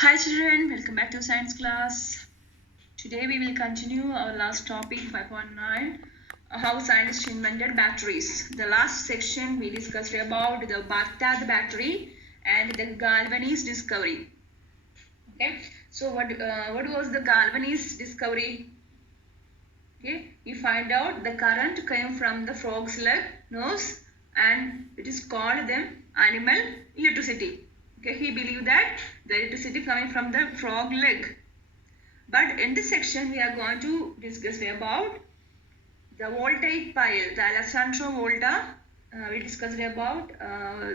Hi children, welcome back to science class. Today we will continue our last topic 5.9, how scientists invented batteries. The last section we discussed about the Baghdad battery and the galvanese discovery. Okay, so what was the galvanese discovery? Okay, we find out the current came from the frog's leg nose and it is called them animal electricity. Okay, he believed that the electricity coming from the frog leg. But in this section we are going to discuss about the voltaic pile, the Alexandra Volta. We discussed about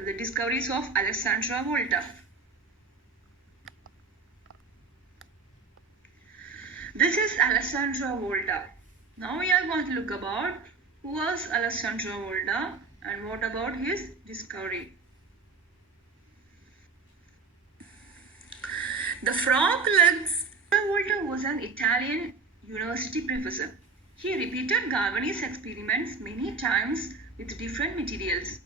the discoveries of Alexandra Volta. This is Alexandra Volta. Now we are going to look about who was Alexandra Volta and what about his discovery. The frog legs. Volta was an Italian university professor. He repeated galvanese experiments many times with different materials.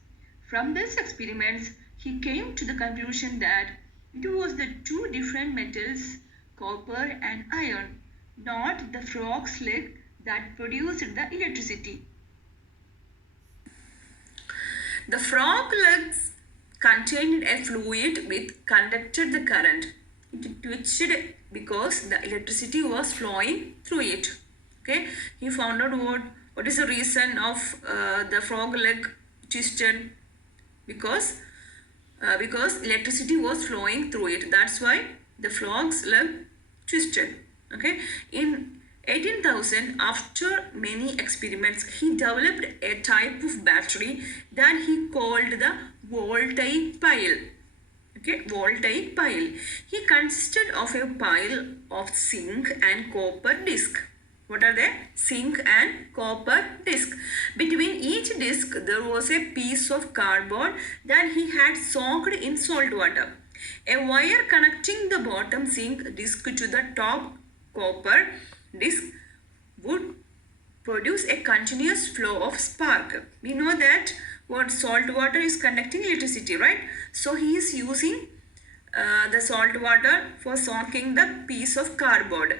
From these experiments, he came to the conclusion that it was the two different metals, copper and iron, not the frog's leg, that produced the electricity. The frog legs contained a fluid which conducted the current. It twitched because the electricity was flowing through it. Okay, he found out what is the reason of the frog leg twisted, because electricity was flowing through it. That's why the frog's leg twisted. Okay, in 18,000, after many experiments, he developed a type of battery that he called the voltaic pile. Okay, voltaic pile. He consisted of a pile of zinc and copper disc. What are they? Zinc and copper disc. Between each disc, there was a piece of cardboard that he had soaked in salt water. A wire connecting the bottom zinc disc to the top copper disc would produce a continuous flow of spark. We know that what salt water is conducting electricity, right? So he is using the salt water for soaking the piece of cardboard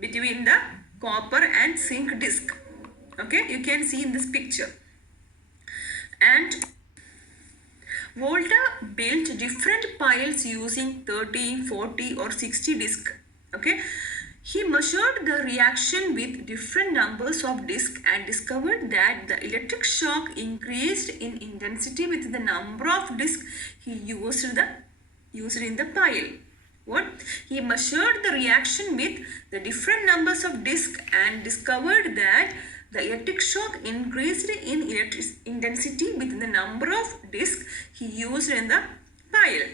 between the copper and zinc disc. Okay, you can see in this picture. And Volta built different piles using 30, 40 or 60 discs. Okay, he measured the reaction with different numbers of discs and discovered that the electric shock increased in intensity with the number of discs he used in the pile. What? He measured the reaction with the different numbers of discs and discovered that the electric shock increased in intensity with the number of discs he used in the pile.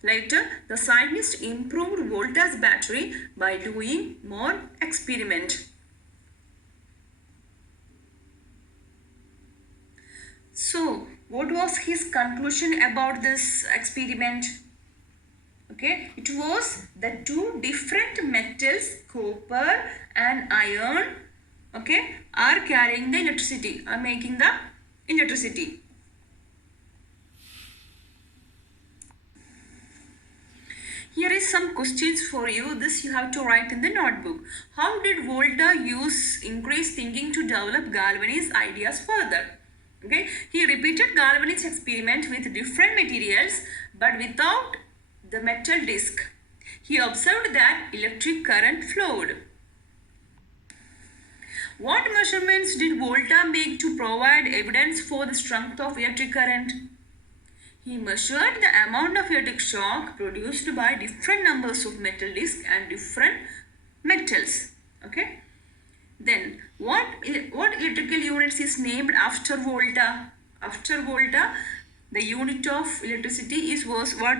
Later, the scientists improved Volta's battery by doing more experiment. So, what was his conclusion about this experiment? Okay, it was the two different metals, copper and iron, okay, are carrying the electricity, are making the electricity. Here is some questions for you. This you have to write in the notebook. How did Volta use increased thinking to develop galvanese ideas further? Okay, he repeated galvanese experiment with different materials but without the metal disc. He observed that electric current flowed. What measurements did Volta make to provide evidence for the strength of electric current? He measured the amount of electric shock produced by different numbers of metal discs and different metals. Okay. Then what electrical units is named after Volta? After Volta, the unit of electricity was what?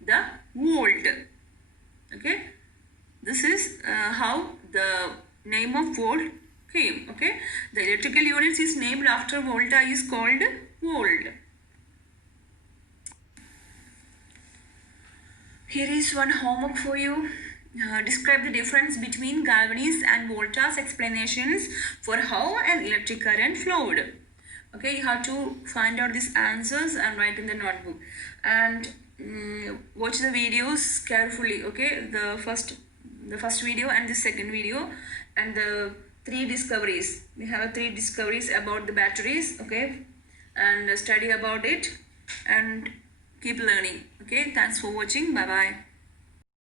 The volt. Okay. This is how the name of volt came. Okay. The electrical units is named after Volta is called volt. Here is one homework for you. Describe the difference between Galvani's and Volta's explanations for how an electric current flowed. Okay, you have to find out these answers and write in the notebook. And watch the videos carefully. Okay, the first video and the second video, and the three discoveries. We have three discoveries about the batteries. Okay, and study about it and keep learning. Okay, thanks for watching. Bye bye.